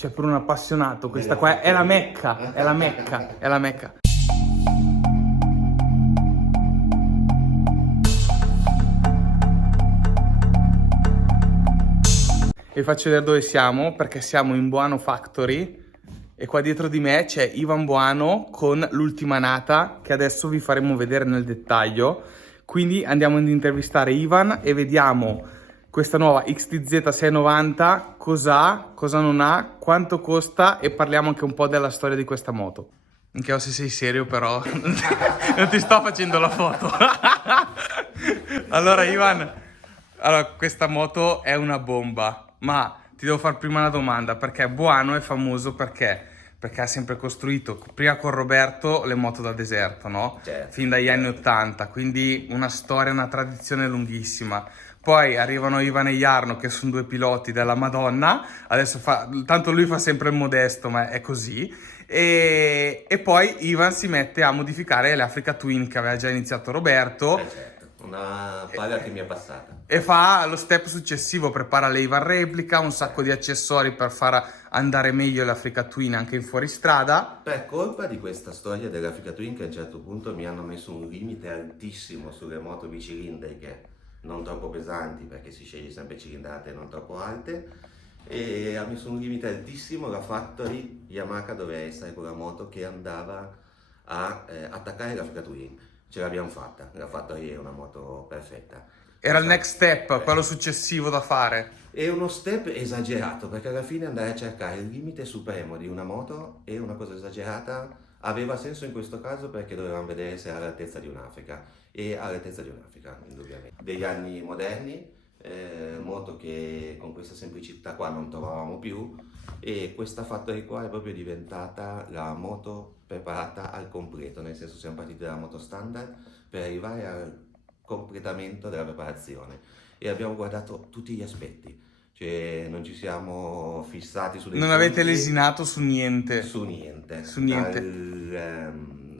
cioè per un appassionato, questa qua è la Mecca, è la Mecca, è la Mecca. Vi faccio vedere dove siamo, perché siamo in Buano Factory e qua dietro di me c'è Ivan Buano con l'ultima nata che adesso vi faremo vedere nel dettaglio. Quindi andiamo ad intervistare Ivan e vediamo questa nuova XTZ 690, cosa non ha, quanto costa e parliamo anche un po' della storia di questa moto. Minchia, se sei serio però, non ti sto facendo la foto. Allora Ivan, questa moto è una bomba. Ma ti devo fare prima una domanda, perché Buano è famoso perché ha sempre costruito, prima con Roberto, le moto da deserto, no? Certo, fin dagli anni 80, quindi una storia, una tradizione lunghissima. Poi arrivano Ivan e Jarno, che sono due piloti della Madonna, adesso tanto lui fa sempre il modesto, ma è così. E poi Ivan si mette a modificare l'Africa Twin che aveva già iniziato Roberto. Certo. Una paga che mi è passata. E fa lo step successivo, prepara l'Ivan Replica, un sacco di accessori per far andare meglio l'Africa Twin anche in fuoristrada. Per colpa di questa storia dell'Africa Twin che a un certo punto mi hanno messo un limite altissimo sulle moto bicilindriche, non troppo pesanti perché si sceglie sempre cilindrate non troppo alte, e ha messo un limite altissimo la Factory Yamaha doveva essere quella moto che andava a attaccare l'Africa Twin. Ce l'abbiamo fatta, la Factory è una moto perfetta. Era il next step, quello successivo da fare. È uno step esagerato, perché alla fine andare a cercare il limite supremo di una moto è una cosa esagerata. Aveva senso in questo caso perché dovevamo vedere se era all'altezza di un'Africa, e all'altezza di un'Africa, indubbiamente. Degli anni moderni, moto che con questa semplicità qua non trovavamo più, e questa Factory qua è proprio diventata la moto preparata al completo, nel senso siamo partiti dalla moto standard per arrivare al completamento della preparazione e abbiamo guardato tutti gli aspetti, cioè non ci siamo fissati su dei Non punti, avete lesinato su niente. su niente, Su niente.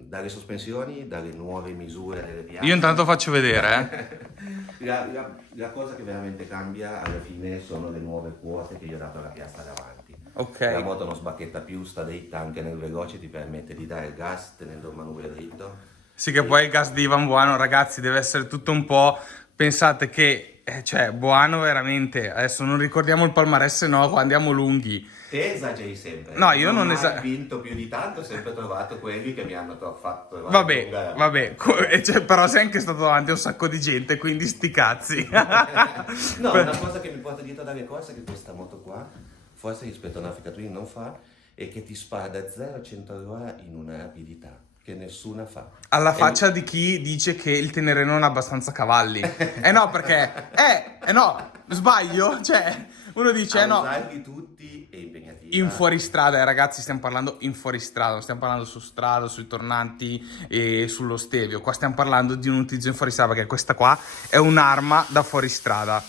dalle sospensioni, dalle nuove misure delle piazze. Io intanto faccio vedere, La cosa che veramente cambia alla fine sono le nuove quote che gli ho dato alla piastra davanti. Ok. La moto non sbacchetta più, sta dritta anche nel veloce, ti permette di dare il gas tenendo il manubrio dritto. Sì, che poi il gas di Ivan Buano, ragazzi, deve essere tutto un po'... Pensate che, cioè, Buano veramente... Adesso non ricordiamo il palmarès, no, qua andiamo lunghi. Te esageri sempre. No, io non ho vinto più di tanto, ho sempre trovato quelli che mi hanno fatto... Vabbè, però sei anche stato davanti a un sacco di gente, quindi sti cazzi. No, una cosa che mi porta dietro dalle cose è che questa moto qua, forse rispetto a un'Africa Twin non fa, è che ti spara da 0 a 100 all'ora in una rapidità che nessuna fa. Alla faccia di chi dice che il Tenere non ha abbastanza cavalli. No, perché... no, sbaglio? Cioè, uno dice, no... Usarli tutti è impegnativo. In fuoristrada, ragazzi, stiamo parlando in fuoristrada, non stiamo parlando su strada, sui tornanti e sullo stevio. Qua stiamo parlando di un utilizzo in fuoristrada, perché questa qua è un'arma da fuoristrada.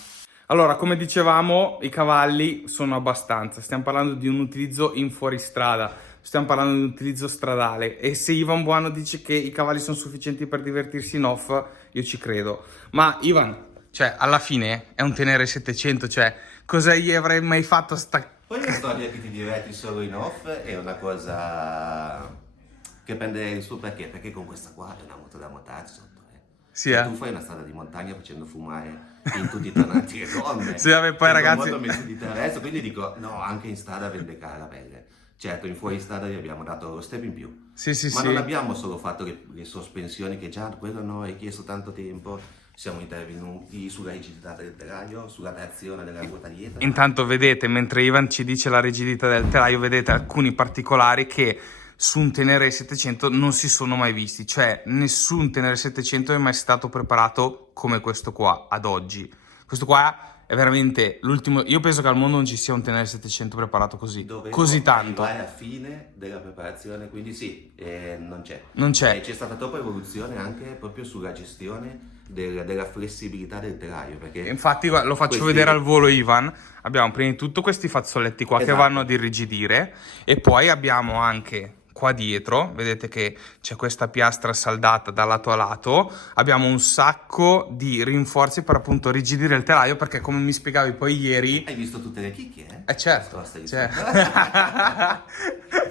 Allora, come dicevamo, i cavalli sono abbastanza. Stiamo parlando di un utilizzo in fuoristrada, stiamo parlando di un utilizzo stradale. E se Ivan Buano dice che i cavalli sono sufficienti per divertirsi in off, io ci credo. Ma Ivan, cioè, alla fine è un Tenere 700, cioè, cosa gli avrei mai fatto Poi la storia che ti diverti solo in off è una cosa che prende il suo perché con questa qua è una moto da motarci sotto. Sì, Tu fai una strada di montagna facendo fumare in tutti i tornanti le gomme. Sì, vabbè, poi ragazzi... Moto messo di traverso, quindi dico, no, anche in strada vende cara la pelle. Certo, in fuoristrada gli abbiamo dato lo step in più. Sì, Ma non abbiamo solo fatto le sospensioni, che già quello no, hai chiesto tanto tempo. Siamo intervenuti sulla rigidità del telaio, sulla trazione della ruota dietro. Intanto vedete, mentre Ivan ci dice la rigidità del telaio, vedete alcuni particolari che su un Tenere 700 non si sono mai visti. Cioè, nessun Tenere 700 è mai stato preparato come questo qua, ad oggi. Questo qua è veramente l'ultimo... Io penso che al mondo non ci sia un Tenere 700 preparato così, così tanto. Arrivare a fine della preparazione, quindi sì, non c'è. Non c'è. C'è stata troppa evoluzione anche proprio sulla gestione della flessibilità del telaio. Perché infatti lo faccio vedere al volo, Ivan. Abbiamo prima di tutto questi fazzoletti qua che vanno ad irrigidire, e poi abbiamo anche qua dietro, vedete che c'è questa piastra saldata da lato a lato, abbiamo un sacco di rinforzi per appunto rigidire il telaio, perché come mi spiegavi poi ieri... Hai visto tutte le chicche, eh? Certo, Stai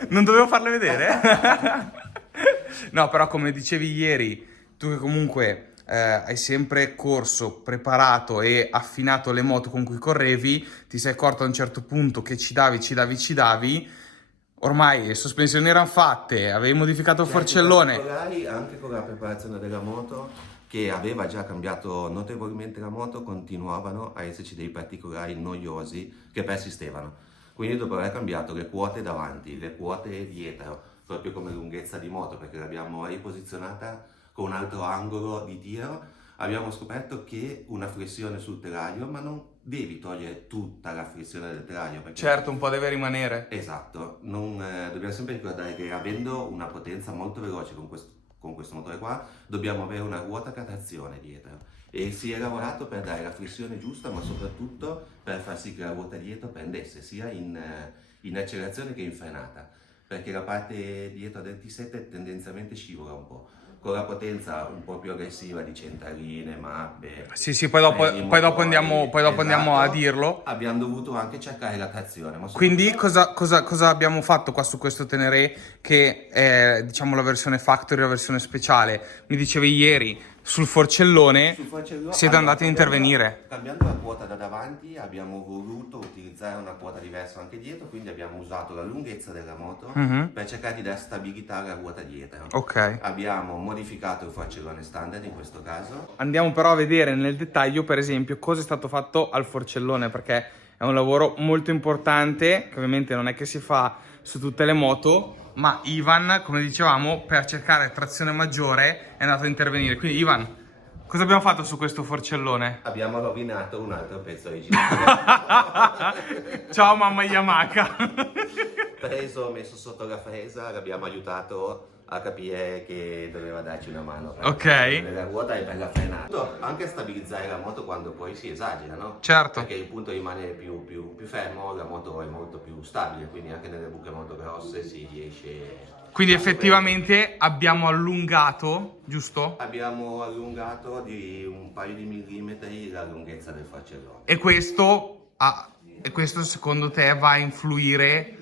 non dovevo farle vedere? No, però come dicevi ieri, tu che comunque hai sempre corso, preparato e affinato le moto con cui correvi, ti sei accorto a un certo punto che ci davi, ormai le sospensioni erano fatte, avevi modificato il forcellone. Anche con la preparazione della moto, che aveva già cambiato notevolmente la moto, continuavano a esserci dei particolari noiosi che persistevano. Quindi dopo aver cambiato le quote davanti, le quote dietro, proprio come lunghezza di moto, perché l'abbiamo riposizionata con un altro angolo di tiro, abbiamo scoperto che una flessione sul telaio, ma non devi togliere tutta la flessione del telaio. Perché Certo, un po' deve rimanere. esatto, dobbiamo sempre ricordare che avendo una potenza molto veloce con questo motore qua, dobbiamo avere una ruota che ha trazione dietro. E si è lavorato per dare la flessione giusta, ma soprattutto per far sì che la ruota dietro prendesse sia in accelerazione che in frenata, perché la parte dietro del T7 tendenzialmente scivola un po'. Con la potenza un po' più aggressiva di centraline, mappe... Sì, poi dopo andiamo a dirlo. Abbiamo dovuto anche cercare la trazione. Ma Quindi cosa abbiamo fatto qua su questo Tenere, che è diciamo la versione factory, la versione speciale? Mi dicevi ieri sul forcellone siete andati a intervenire. Cambiando la quota da davanti abbiamo voluto utilizzare una quota diversa anche dietro, quindi abbiamo usato la lunghezza della moto per cercare di dare stabilità alla ruota dietro. Ok. Abbiamo modificato il forcellone standard in questo caso. Andiamo però a vedere nel dettaglio, per esempio, cosa è stato fatto al forcellone, perché è un lavoro molto importante, che ovviamente non è che si fa su tutte le moto, ma Ivan, come dicevamo, per cercare trazione maggiore è andato a intervenire. Quindi Ivan, cosa abbiamo fatto su questo forcellone? Abbiamo rovinato un altro pezzo originale. Ciao mamma Yamaha. Preso, messo sotto la fresa, l'abbiamo aiutato a capire che doveva darci una mano per Ok. la ruota e per la frenata. Anche a stabilizzare la moto quando poi si esagera, no? Certo. Perché il punto rimane più fermo, la moto è molto più stabile, quindi anche nelle buche molto grosse si riesce... Quindi effettivamente abbiamo allungato, giusto? Abbiamo allungato di un paio di millimetri la lunghezza del forcellone. E questo secondo te va a influire?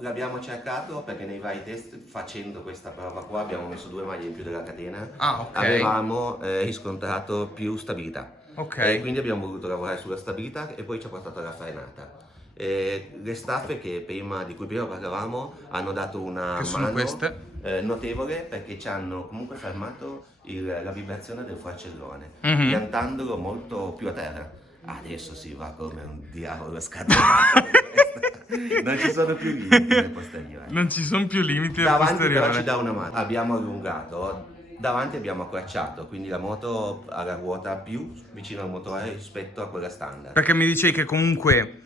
L'abbiamo cercato perché nei vari test, facendo questa prova qua, abbiamo messo 2 maglie in più della catena. Ah, ok. Avevamo riscontrato più stabilità. Ok. E quindi abbiamo voluto lavorare sulla stabilità e poi ci ha portato alla frenata. Le staffe di cui prima parlavamo hanno dato una Che sono mano queste? notevole, perché ci hanno comunque fermato la vibrazione del forcellone, Mhm. piantandolo molto più a terra. Adesso si va come un diavolo scatenato. Non ci sono più limiti nel posteriore. Non ci sono più limiti nel Davanti però posteriore. ci dà una mano. Abbiamo allungato, davanti abbiamo accorciato, quindi la moto ha la ruota più vicino al motore rispetto a quella standard. Perché mi dicevi che comunque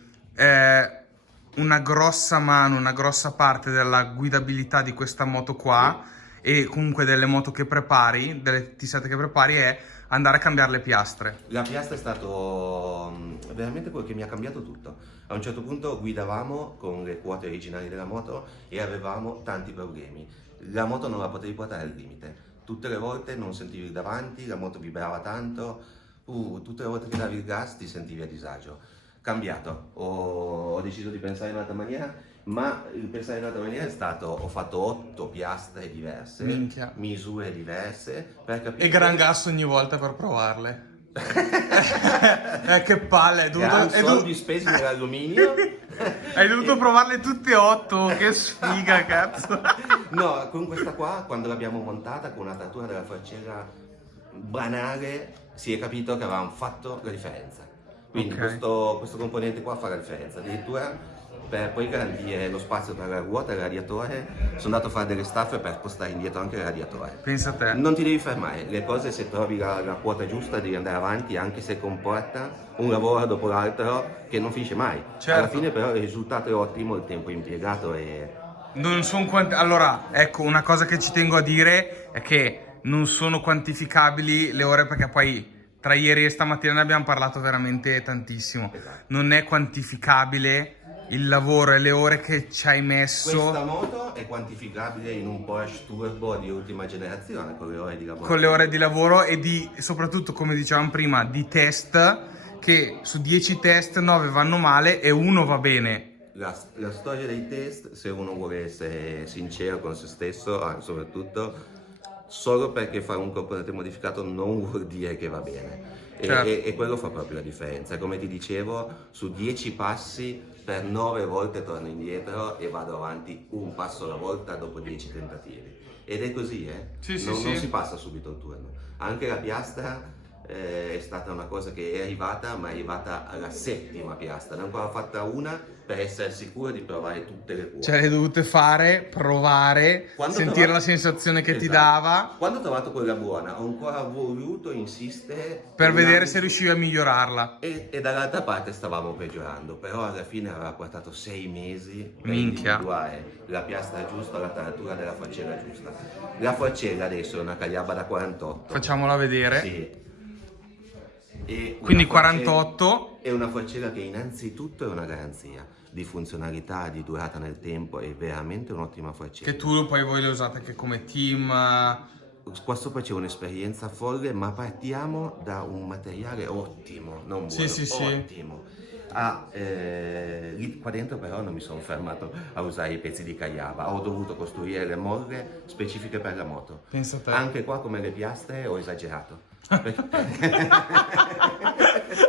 una grossa mano, una grossa parte della guidabilità di questa moto qua e comunque delle moto che prepari, delle T7 che prepari, è andare a cambiare le piastre. La piastra è stato veramente quello che mi ha cambiato tutto. A un certo punto guidavamo con le quote originali della moto e avevamo tanti problemi. La moto non la potevi portare al limite. Tutte le volte non sentivi il davanti, la moto vibrava tanto, tutte le volte che davi il gas ti sentivi a disagio. Cambiato, ho deciso di pensare in un'altra maniera, ma il pensare in un'altra maniera è stato: ho fatto 8 piastre diverse, Minchia. misure diverse, per capire... E gran gas ogni volta per provarle. Che palle, soldi spesi nell'alluminio. hai dovuto provarle tutte e 8, che sfiga, cazzo. No, con questa qua, quando l'abbiamo montata con una trattura della forcella banale, si è capito che avevamo fatto la differenza. Quindi Ok. questo componente qua fa la differenza. Addirittura, per poi garantire lo spazio tra la ruota e il radiatore, sono andato a fare delle staffe per spostare indietro anche il radiatore. Pensa a te. Non ti devi fermare, le cose, se trovi la quota giusta devi andare avanti, anche se comporta un lavoro dopo l'altro che non finisce mai. Certo. Alla fine però il risultato è ottimo, il tempo impiegato è... Non sono allora, ecco, una cosa che ci tengo a dire è che non sono quantificabili le ore, perché poi tra ieri e stamattina ne abbiamo parlato veramente tantissimo. Esatto. Non è quantificabile il lavoro e le ore che ci hai messo. Questa moto è quantificabile in un Porsche Turbo di ultima generazione, con le ore di lavoro. Con le ore di lavoro e soprattutto, come dicevamo prima, di test, che su 10 test 9 vanno male e uno va bene. La storia dei test, se uno vuole essere sincero con se stesso, soprattutto, solo perché fare un componente modificato non vuol dire che va bene. Certo. E quello fa proprio la differenza. Come ti dicevo, su 10 passi per 9 volte torno indietro e vado avanti un passo alla volta dopo 10 tentativi. Ed è così, non si passa subito il turno. Anche la piastra è stata una cosa che è arrivata, ma è arrivata alla 7ª piastra. Ne ho ancora fatta una per essere sicuro di provare tutte le quote. Cioè le dovute fare, provare, sentire la sensazione che ti dava. Quando ho trovato quella buona, ho ancora voluto insistere per vedere se riuscivi a migliorarla. E dall'altra parte stavamo peggiorando, però alla fine aveva portato 6 mesi per Minchia. individuare la piastra giusta, la taratura della forcella giusta. La forcella adesso è una Caliaba da 48. Facciamola vedere. Sì. E quindi una forcella- 48. È una forcella che innanzitutto è una garanzia di funzionalità, di durata nel tempo, è veramente un'ottima forcella. Che tu poi voi le usate anche come team. Qua sopra c'è un'esperienza folle, ma partiamo da un materiale ottimo, non buono, Sì. ottimo. Lì qua dentro però non mi sono fermato a usare i pezzi di Caliaba, ho dovuto costruire le molle specifiche per la moto. Pensa a te. Anche qua come le piastre ho esagerato.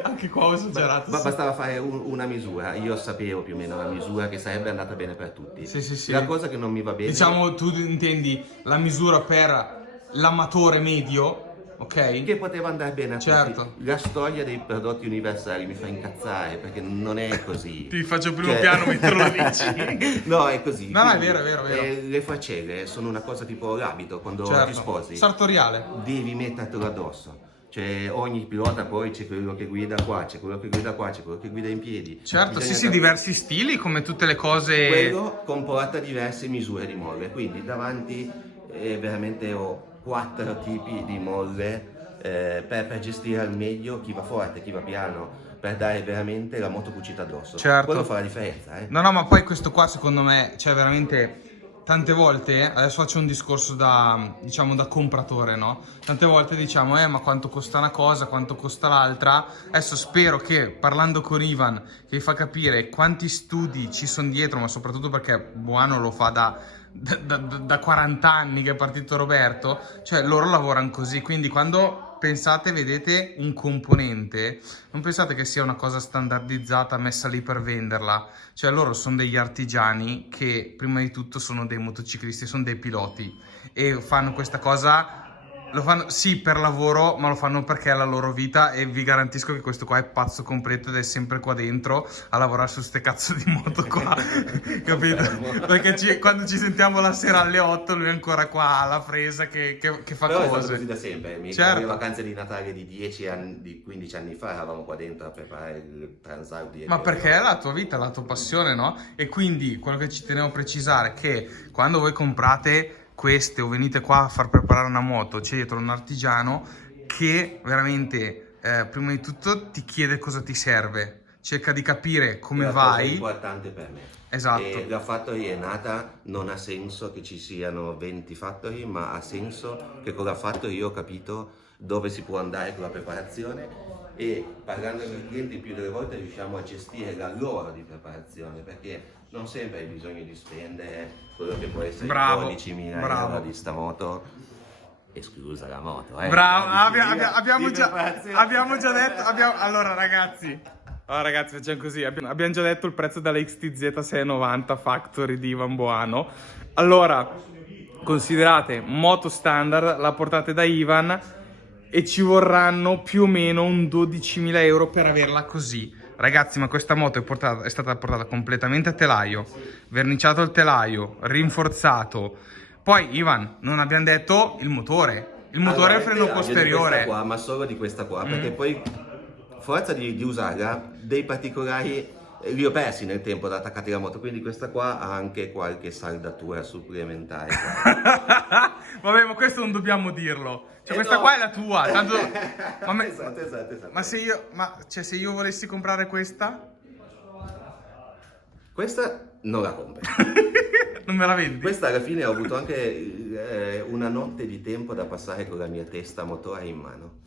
Anche qua ho esagerato. Ma bastava fare una misura, io sapevo più o meno la misura che sarebbe andata bene per tutti. Sì. La cosa che non mi va bene... Diciamo, tu intendi la misura per l'amatore medio, ok? Che poteva andare bene a Certo. tutti. La storia dei prodotti universali mi fa incazzare perché non è così. Ti faccio primo piano mentre lo dici. No, è così. No, è Quindi, vero. le forcelle sono una cosa tipo l'abito, quando ti Certo. sposi. Sartoriale. Devi mettertelo addosso. Cioè ogni pilota poi c'è quello che guida qua, c'è quello che guida qua, c'è quello che guida in piedi. Certo, Bisogna sì, diversi stili, come tutte le cose. Quello comporta diverse misure di molle, quindi davanti veramente ho 4 tipi di molle per gestire al meglio chi va forte, chi va piano, per dare veramente la moto cucita addosso. Certo. Quello fa la differenza, No, ma poi questo qua secondo me, cioè veramente tante volte, adesso faccio un discorso da, diciamo, da compratore, no? Tante volte diciamo, ma quanto costa una cosa, quanto costa l'altra. Adesso spero che parlando con Ivan, che vi fa capire quanti studi ci sono dietro, ma soprattutto perché Buono lo fa da 40 anni che è partito Roberto, cioè loro lavorano così, quindi quando pensate, vedete un componente, non pensate che sia una cosa standardizzata messa lì per venderla, cioè loro sono degli artigiani che prima di tutto sono dei motociclisti, sono dei piloti e fanno questa cosa, lo fanno sì per lavoro, ma lo fanno perché è la loro vita e vi garantisco che questo qua è pazzo completo ed è sempre qua dentro a lavorare su ste cazzo di moto qua, capito? Perché quando ci sentiamo la sera alle 8 lui è ancora qua alla presa che fa Però è stato cose. così da sempre. Certo. Le vacanze di Natale di 10 anni, di 15 anni fa eravamo qua dentro a preparare il Transaudi. Ma perché è la tua vita, la tua passione, no? E quindi quello che ci tenevo a precisare è che quando voi comprate queste o venite qua a far preparare una moto, c'è dietro un artigiano che veramente prima di tutto ti chiede cosa ti serve, cerca di capire come la cosa vai. importante per me. Esatto. E la factory è nata, non ha senso che ci siano 20 factory, ma ha senso che con la factory io ho capito dove si può andare con la preparazione e parlando con i clienti più delle volte riusciamo a gestire la loro di preparazione, perché non sempre hai bisogno di spendere quello che può essere 12.000 euro di sta moto, esclusa la moto. Bravo, abbiamo già detto, allora ragazzi, facciamo così, abbiamo già detto il prezzo della XTZ 690 Factory di Ivan Boano. Allora, considerate moto standard, la portate da Ivan e ci vorranno più o meno un 12.000 euro per averla così. Ragazzi, ma questa moto è stata portata completamente a telaio, verniciato il telaio, rinforzato. Poi, Ivan, non abbiamo detto il motore. Il motore è il freno posteriore. Di questa qua, ma solo di questa qua, perché poi, forza di usarla, dei particolari li ho persi nel tempo da attaccati alla moto, quindi questa qua ha anche qualche saldatura supplementare. Vabbè, ma questo non dobbiamo dirlo. Cioè, questa qua è la tua. Tanto... Esatto. Ma se io volessi comprare questa? Questa non la compri. Non me la vendi? Questa alla fine ho avuto anche una notte di tempo da passare con la mia testa motore in mano.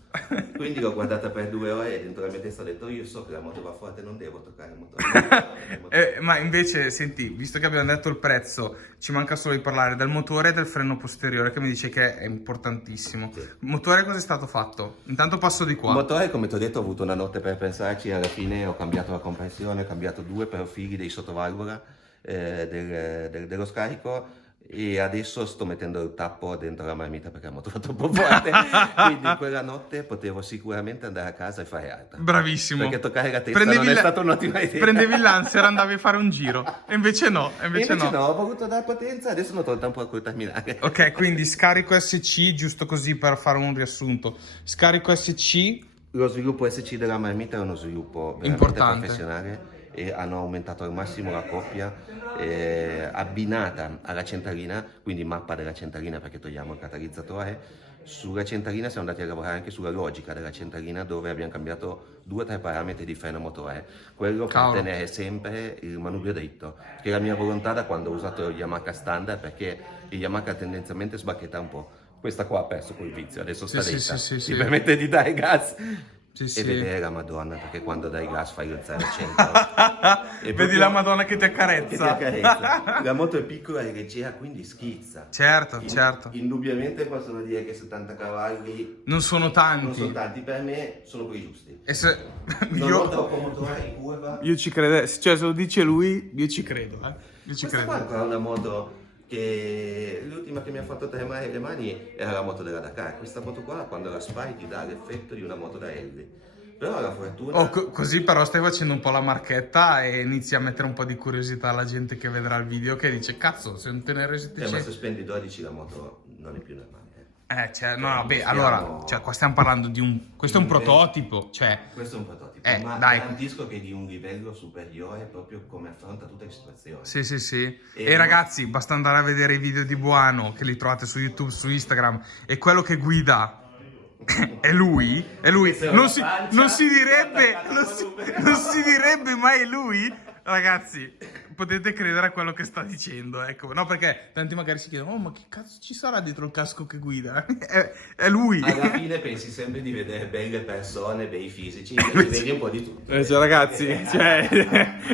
Quindi l'ho guardata per 2 ore e dentro la mia testa ho detto io so che la moto va forte, non devo toccare il motore. Ma invece, senti, visto che abbiamo detto il prezzo, ci manca solo di parlare del motore e del freno posteriore, che mi dice che è importantissimo. Sì. Il motore cosa è stato fatto? Intanto passo di qua. Il motore, come ti ho detto, ho avuto una notte per pensarci, alla fine ho cambiato la compressione, ho cambiato 2 profili dei sottovalvola dello scarico e adesso sto mettendo il tappo dentro la marmita perché la moto va troppo forte. Quindi quella notte potevo sicuramente andare a casa e fare altro. Bravissimo. Perché toccare la testa non è stata un'ottima idea. Prendevi il Lancer, andavi a fare un giro. E invece no, invece no. Ho voluto dare potenza, adesso non ho tempo col terminale. Ok, quindi scarico SC, giusto così per fare un riassunto. Scarico SC. Lo sviluppo SC della marmita è uno sviluppo veramente Importante. professionale e hanno aumentato al massimo la coppia abbinata alla centralina, quindi mappa della centralina perché togliamo il catalizzatore. Sulla centralina siamo andati a lavorare anche sulla logica della centralina dove abbiamo cambiato 2 o 3 parametri di freno motore. Quello per tenere sempre il manubrio dritto, che è la mia volontà da quando ho usato il Yamaha standard perché il Yamaha tendenzialmente sbacchetta un po'. Questa qua ha perso quel vizio, adesso sta dritta, ti permette di dare gas e vedere la Madonna, perché quando dai gas fai il 0-100 Vedi la Madonna che ti accarezza. La moto è piccola e leggera, quindi schizza. Certo. Indubbiamente possono dire che 70 cavalli non sono tanti. non sono tanti, per me sono quelli giusti. E se... Non ho troppo motore in curva. Io ci credo, cioè se lo dice lui, io ci credo. Io ci Questa credo. qua è ancora una moto che l'ultima che mi ha fatto tremare le mani era la moto della Dakar. Questa moto qua quando la spari ti dà l'effetto di una moto da rally. Però la fortuna... Così però stai facendo un po' la marchetta e inizi a mettere un po' di curiosità alla gente che vedrà il video che dice cazzo, se un Tenere ma 700... se spendi 12 la moto non è più normale. Cioè, no, vabbè, allora, cioè, qua stiamo parlando di un... Questo è un prototipo, cioè... Questo è un prototipo, ma dai. garantisco che è di un livello superiore proprio come affronta tutte le situazioni. Sì. E ragazzi, basta andare a vedere i video di Buano, che li trovate su YouTube, su Instagram, e quello che guida... è lui. Non si direbbe mai lui. Ragazzi, potete credere a quello che sta dicendo, ecco. No, perché tanti magari si chiedono, oh, ma che cazzo ci sarà dietro il casco che guida? è lui. Alla fine pensi sempre di vedere belle persone, bei fisici, e vedi un po' di tutto. Cioè, ragazzi, cioè,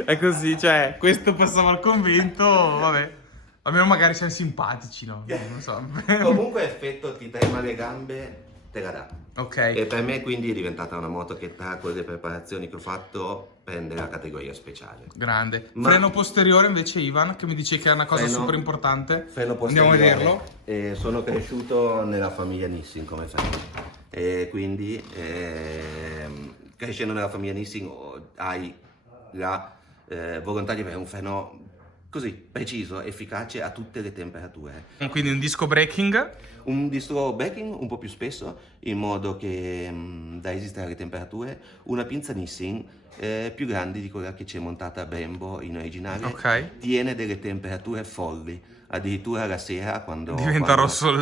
è così, cioè, questo passava al convento, vabbè. Almeno magari siamo simpatici, no? Non so. Comunque effetto ti trema le gambe, te la dà. Ok. E per me quindi è diventata una moto che tra quelle preparazioni che ho fatto prende la categoria speciale. Grande. Freno posteriore invece Ivan, che mi dice che è una cosa super importante. Freno Andiamo a posteriore. vederlo. Sono cresciuto nella famiglia Nissin come freno. E quindi crescendo nella famiglia Nissin hai la volontà di avere un freno così, preciso, efficace a tutte le temperature. Quindi un disco braking. Un distro braking un po' più spesso, in modo che da resistere alle temperature. Una pinza Nissin più grande di quella che c'è montata a Brembo in originale. Ok. Tiene delle temperature folli. Addirittura la sera quando... Diventa rosso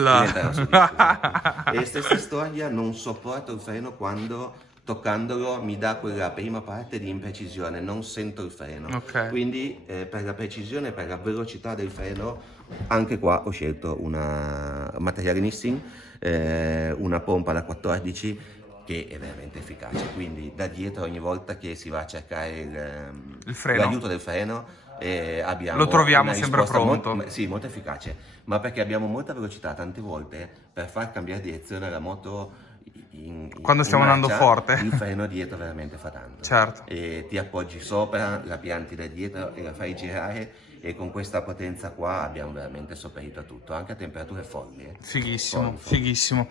E stessa storia, non sopporto il freno quando... toccandolo mi dà quella prima parte di imprecisione, non sento il freno. Ok. Quindi per la precisione, per la velocità del freno, anche qua ho scelto una materiale Nissin, una pompa da 14 che è veramente efficace. Quindi da dietro ogni volta che si va a cercare il freno, l'aiuto del freno, abbiamo lo troviamo una sempre pronto. molto efficace, ma perché abbiamo molta velocità. Tante volte per far cambiare direzione la moto quando stiamo andando forte, il freno dietro veramente fa tanto. Certo. E ti appoggi sopra, la pianti da dietro e la fai girare, e con questa potenza qua abbiamo veramente sopperito a tutto, anche a temperature folli. Fighissimo, fighissimo.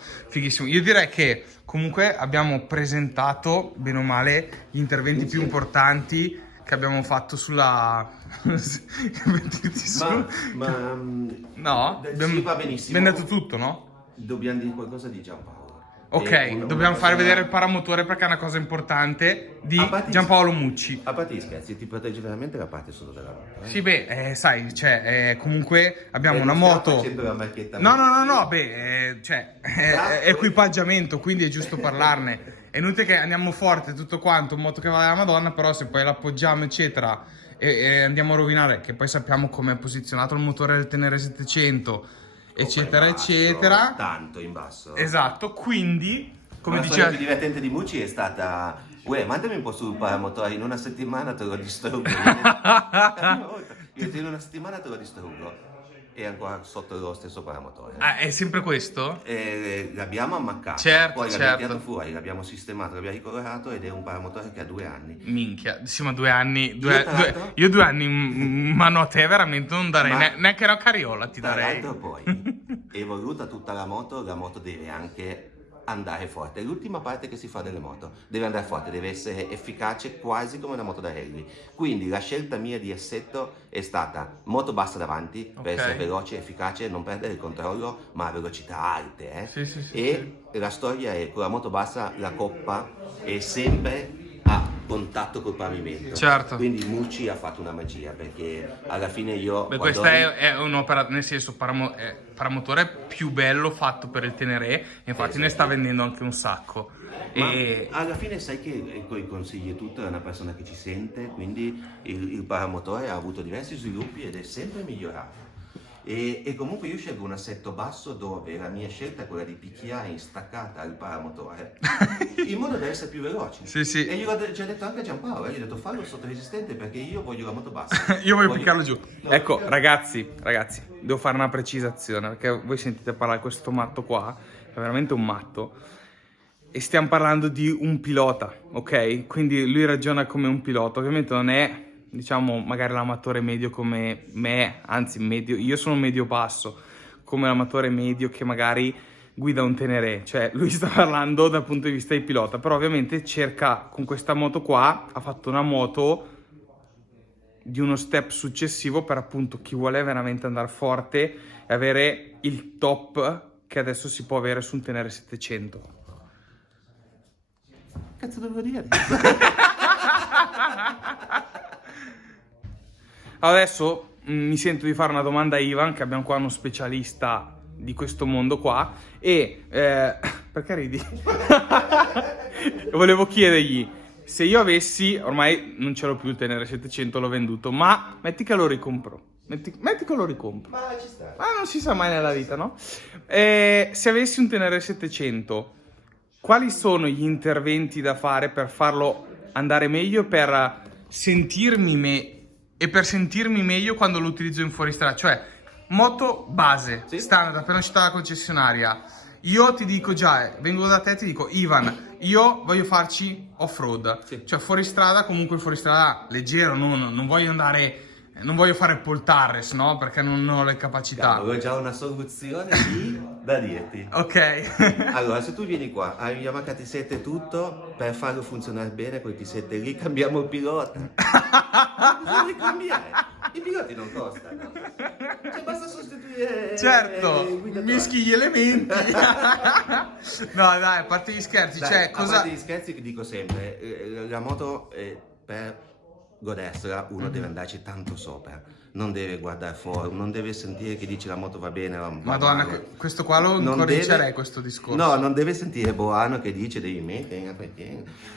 Io direi che comunque abbiamo presentato bene o male gli interventi più importanti che abbiamo fatto sulla... No, sì, va benissimo. Abbiamo detto tutto, no? Dobbiamo dire qualcosa di Giampaolo. Ok, dobbiamo fare vedere il paramotore perché è una cosa importante di Giampaolo Mucci. A parte gli scherzi, ti protegge veramente la parte sotto della moto. Sì, beh, sai, cioè, comunque abbiamo una moto... facendo la marchetta. No, beh, cioè, è equipaggiamento, quindi è giusto parlarne. È inutile che andiamo forte tutto quanto, un moto che va alla Madonna, però se poi l'appoggiamo, eccetera, e andiamo a rovinare, che poi sappiamo come è posizionato il motore del Tenere 700, eccetera, in basso, eccetera. Tanto in basso. Esatto, quindi, come La storia più dice... divertente di Mucci è stata: uè, mandami un po' sul paramotore, in una settimana te lo distruggo. Io in una settimana te lo distruggo. È ancora sotto lo stesso paramotore. Ah, è sempre questo? L'abbiamo ammaccato, Certo, poi l'abbiamo certo. tirato fuori, l'abbiamo sistemato, l'abbiamo ricolorato ed è un paramotore che ha 2 anni. Minchia, sì, ma 2 anni. Io, 2 anni in mano a te veramente non darei Ma- neanche una carriola, ti Tra darei. l'altro poi, evoluta tutta la moto deve anche andare forte. È l'ultima parte che si fa delle moto. Deve andare forte, deve essere efficace quasi come una moto da rally. Quindi la scelta mia di assetto è stata moto bassa davanti, per Ok. essere veloce, efficace, non perdere il controllo, ma a velocità alte. Sì, sì, sì, E la storia è, con la moto bassa la coppa è sempre a contatto col pavimento. Certo. Quindi Mucci ha fatto una magia, perché alla fine io... Beh, quando questa è un'opera, nel senso, paramotore più bello fatto per il Tenere, e infatti ne sta vendendo anche un sacco. Ma E alla fine sai che con i consigli e tutto è una persona che ci sente, quindi il paramotore ha avuto diversi sviluppi ed è sempre migliorato. E comunque io scelgo un assetto basso dove la mia scelta è quella di picchiare instaccata al paramotore in modo da essere più veloci. Sì, sì. E io ho già detto anche a Giampaolo, gli ho detto fallo sotto resistente perché io voglio la moto bassa. io voglio piccarlo giù. No, Ecco, io- ragazzi, devo fare una precisazione, perché voi sentite parlare di questo matto qua, che è veramente un matto, e stiamo parlando di un pilota, ok? Quindi lui ragiona come un pilota, ovviamente non è, diciamo, magari l'amatore medio come me, anzi medio, io sono medio basso, come l'amatore medio che magari guida un Tenere, cioè lui sta parlando dal punto di vista di pilota, però ovviamente cerca, con questa moto qua, ha fatto una moto di uno step successivo per appunto chi vuole veramente andare forte e avere il top che adesso si può avere su un Tenere 700. Cazzo devo dire? Adesso mi sento di fare una domanda a Ivan, che abbiamo qua uno specialista di questo mondo qua, e perché ridi? Volevo chiedergli se io avessi, ormai non ce l'ho più il Tenere 700, l'ho venduto, ma metti che lo ricompro, metti che lo ricompro, Ma ci sta. ma non si sa mai nella vita, no? Se avessi un Tenere 700, quali sono gli interventi da fare per farlo andare meglio, per sentirmi e per sentirmi meglio quando lo utilizzo in fuoristrada? Cioè, moto base, Sì. standard, appena uscita dalla concessionaria. Io ti dico già, vengo da te e ti dico, Ivan, io voglio farci off-road. Sì. Cioè, fuoristrada, comunque fuoristrada leggero, non voglio andare... Non voglio fare Poltarres, no? Perché non ho le capacità. Ho già una soluzione da dirti. Ok. Allora, se tu vieni qua, hai un Yamaha T7 e tutto, per farlo funzionare bene quel T7 lì cambiamo il pilota. Cosa devi cambiare? I piloti non costano. Cioè, basta sostituire Certo, il guidatore. mischi gli elementi. No, dai, a parte gli scherzi, Dai, cioè, a cosa... parte gli scherzi, dico sempre, la moto per godersela uno deve andarci tanto sopra, non deve guardare fuori, non deve sentire che dice la moto va bene, va Madonna, male. questo qua lo Non incoraggerei, deve- questo discorso. No, non deve sentire Boano che dice devi mettere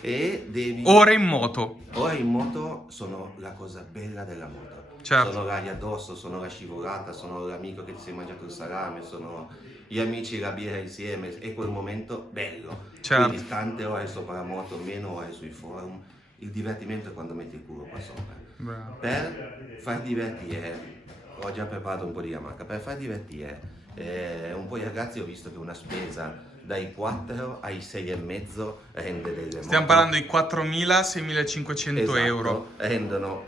e devi... Ore in moto. Ora in moto sono la cosa bella della moto. Certo. Sono l'aria addosso, sono la scivolata, sono l'amico che ti sei mangiato il salame, sono gli amici e la birra insieme, è quel momento bello. Certo. Quindi tante ore sopra la moto, meno ore sui forum. Il divertimento è quando metti il culo qua sopra. Bravo. Per far divertire, ho già preparato un po' di Yamaha, per far divertire un po' i ragazzi ho visto che una spesa dai 4 ai 6,5 rende delle Stiamo moto. parlando di 4.000-6.500 Esatto, euro. rendono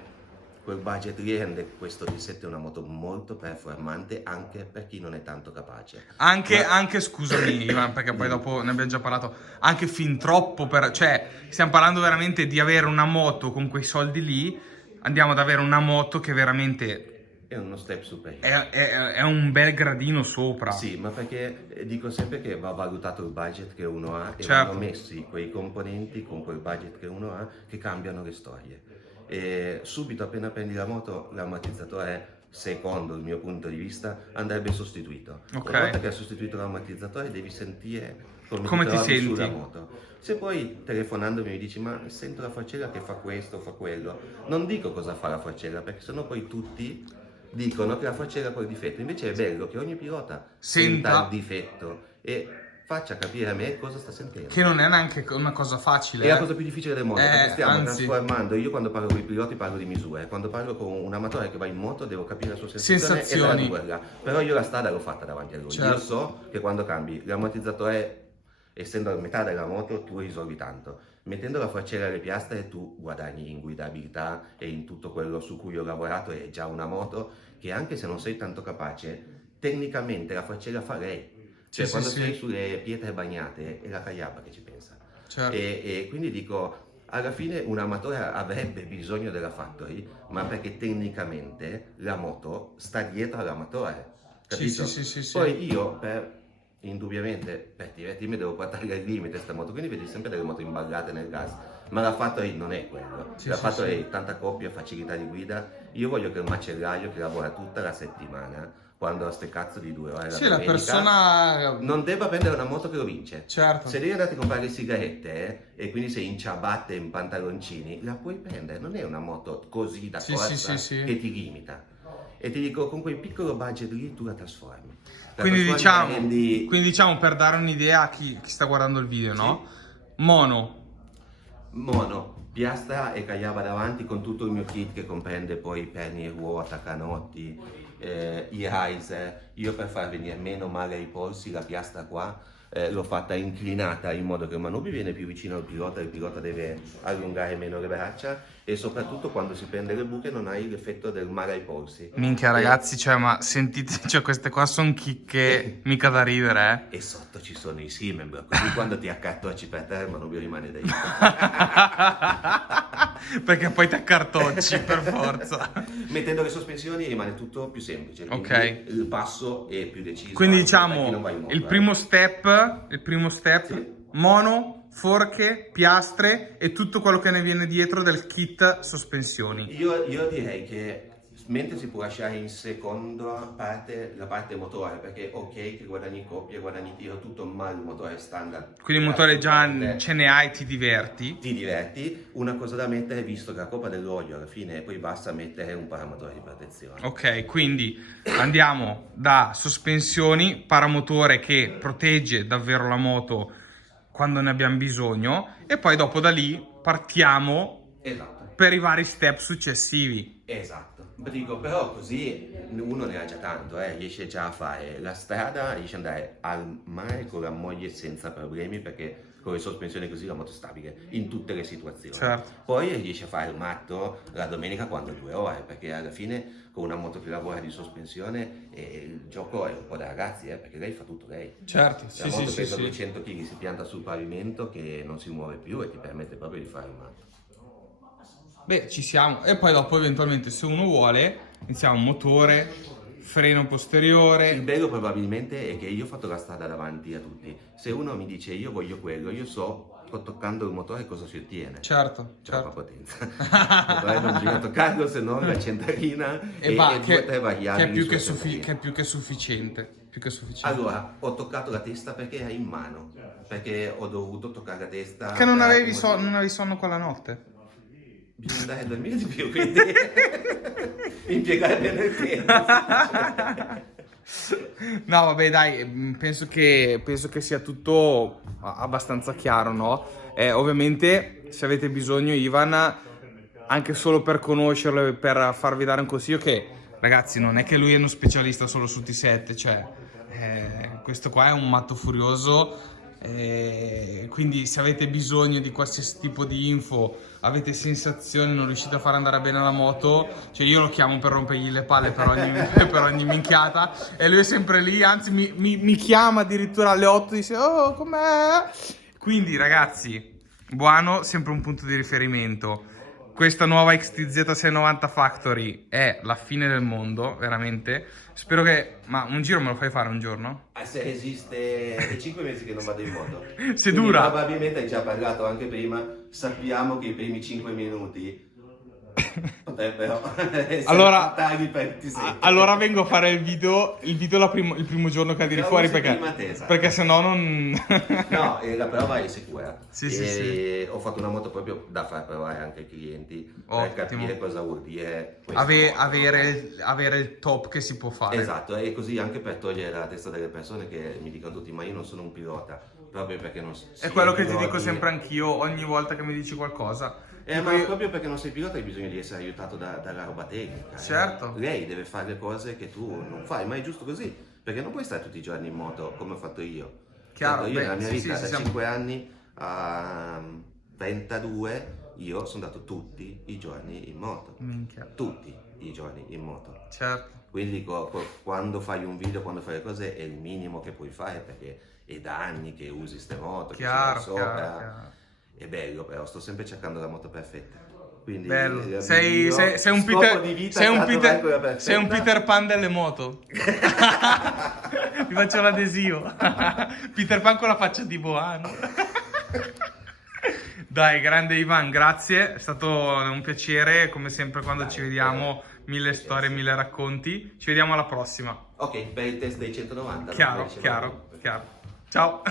quel budget lì, rende questo D7 una moto molto performante anche per chi non è tanto capace. Anche, scusami Ivan, perché poi dopo ne abbiamo già parlato, anche fin troppo cioè, stiamo parlando veramente di avere una moto con quei soldi lì, andiamo ad avere una moto che veramente È uno step superiore. è un bel gradino sopra. Sì, ma perché dico sempre che va valutato il budget che uno ha e Certo. vanno messi quei componenti con quel budget che uno ha che cambiano le storie. E subito appena prendi la moto l'ammortizzatore secondo il mio punto di vista, andrebbe sostituito. Ok. Una volta che hai sostituito l'ammortizzatore devi sentire Come ti trovi senti? sulla moto. Se poi telefonandomi mi dici ma sento la forcella che fa questo, fa quello, non dico cosa fa la forcella perché sennò poi tutti dicono che la forcella ha quel difetto. Invece è bello che ogni pilota senta il difetto e faccia capire a me cosa sta sentendo. Che non è neanche una cosa facile. È la cosa più difficile del mondo, perché stiamo anzi. trasformando, io quando parlo con i piloti parlo di misure, quando parlo con un amatore che va in moto devo capire la sua sensazione e tradurla, però io la strada l'ho fatta davanti a lui, certo. Io so che quando cambi l'ammortizzatore, essendo a metà della moto, tu risolvi tanto, mettendo la forcella alle piastre tu guadagni in guidabilità e in tutto quello su cui ho lavorato, è già una moto che anche se non sei tanto capace, tecnicamente la forcella fa lei. Cioè, quando sei sulle pietre bagnate è la Caiaba che ci pensa. Certo. E quindi dico, alla fine un amatore avrebbe bisogno della factory, ma perché tecnicamente la moto sta dietro all'amatore. Capito? Sì. Poi io, indubbiamente, per divertirmi devo portare al limite questa moto, quindi vedi sempre delle moto imballate nel gas. Ma la factory non è quello. La factory è tanta coppia, facilità di guida. Io voglio che il macellaio che lavora tutta la settimana, quando ha ste cazzo di 2 ore la persona non debba prendere una moto che lo vince. Certo. Se devi andare a comprare le sigarette e quindi sei in ciabatte e in pantaloncini, la puoi prendere, non è una moto così da corsa che ti limita. E ti dico, con quel piccolo budget lì tu la trasformi. Quindi diciamo, per dare un'idea a chi sta guardando il video, no? Mono, piastra e Caiaba davanti con tutto il mio kit che comprende poi perni e ruota, canotti, i riser. Io per far venire meno male ai polsi la piastra qua l'ho fatta inclinata in modo che il manubrio viene più vicino al pilota, il pilota deve allungare meno le braccia e soprattutto quando si prende le buche non hai l'effetto del male ai polsi. Minchia ragazzi, cioè ma sentite, cioè queste qua sono chicche mica da ridere, E sotto ci sono i Siemens, così quando ti accartocci per terra il manubrio rimane dentro. Perché poi ti accartocci per forza. Mettendo le sospensioni rimane tutto più semplice, ok, il passo è più deciso. quindi diciamo il primo step mono, forche, piastre e tutto quello che ne viene dietro del kit sospensioni. Io direi che mentre si può lasciare in seconda parte la parte motore, perché ok che guadagni coppia, guadagni tiro, tutto, ma il motore è standard. Quindi il motore già ce ne hai, ti diverti. Una cosa da mettere, visto che la coppa dell'olio alla fine poi basta mettere un paramotore di protezione. Ok, quindi andiamo da sospensioni, paramotore che protegge davvero la moto quando ne abbiamo bisogno e poi dopo da lì partiamo per i vari step successivi. Esatto. Dico, però così uno ne ha già tanto, riesce già a fare la strada, riesce ad andare al mare con la moglie senza problemi perché con le sospensioni così la moto è stabile in tutte le situazioni. Certo. Poi riesce a fare il matto la domenica quando 2 ore, perché alla fine con una moto che lavora di sospensione il gioco è un po' da ragazzi, perché lei fa tutto lei. Certo, la moto pesa 200 kg, si pianta sul pavimento che non si muove più e ti permette proprio di fare il matto. Beh, ci siamo. E poi dopo eventualmente se uno vuole iniziamo motore, freno posteriore. Il bello probabilmente è che io ho fatto la strada davanti a tutti. Se uno mi dice io voglio quello, io so toccando il motore cosa si ottiene. Certo. C'è la potenza. Non bisogna toccarlo, se no la centralina e 2 o 3 variabili. Che è più che sufficiente. Allora, ho toccato la testa perché era in mano. Perché ho dovuto toccare la testa. Che non avevi sonno quella notte? Bisogna andare a dormire di più, quindi impiegare bene il tempo. No, vabbè, dai, penso che sia tutto abbastanza chiaro, no? Ovviamente, se avete bisogno, Ivan, anche solo per conoscerlo e per farvi dare un consiglio, che ragazzi, non è che lui è uno specialista solo su T7, cioè, questo qua è un matto furioso. Quindi se avete bisogno di qualsiasi tipo di info, avete sensazioni, non riuscite a far andare bene la moto, cioè io lo chiamo per rompergli le palle per ogni minchiata e lui è sempre lì, anzi mi chiama addirittura alle 8 e dice oh com'è. Quindi ragazzi, Buono, sempre un punto di riferimento. Questa nuova XTZ 690 Factory è la fine del mondo, veramente. Spero che... Ma un giro me lo fai fare un giorno? Se resiste, è 5 mesi che non vado in moto. Se Quindi dura. probabilmente hai già parlato anche prima, sappiamo che i primi 5 minuti potrebbero essere Allora, fatali per ti senti. allora vengo a fare il video il primo giorno che tiri fuori perché sennò non... No, la prova è sicura. Sì, sì, sì. Ho fatto una moto proprio da far provare anche ai clienti per Ottimo. capire cosa vuol dire questa moto. Avere il top che si può fare. Esatto, e così anche per togliere dalla testa delle persone che mi dicono tutti ma io non sono un pilota, proprio perché non È quello che ti dico sempre anch'io ogni volta che mi dici qualcosa. Ma proprio perché non sei pilota hai bisogno di essere aiutato dalla roba tecnica. Certo. Lei deve fare le cose che tu non fai, ma è giusto così, perché non puoi stare tutti i giorni in moto come ho fatto io. Chiaro, Io nella mia sì, vita sì, da siamo- 5 anni a 22 io sono andato tutti i giorni in moto. Minchia. Tutti i giorni in moto. Certo. Quindi quando fai un video, quando fai le cose è il minimo che puoi fare perché è da anni che usi ste moto, che ci vai sopra. Chiaro. È bello però, sto sempre cercando la moto perfetta. Quindi Bello. il Sei mio un scopo Peter, di vita sei un sarà trovare quella Peter, perfetta. sei un Peter Pan delle moto. Ti faccio l'adesivo. Peter Pan con la faccia di Boano. Dai, grande Ivan, grazie. È stato un piacere, come sempre quando ci vediamo, mille storie, mille racconti. Ci vediamo alla prossima. Ok, per il test dei 190. Chiaro. Ciao.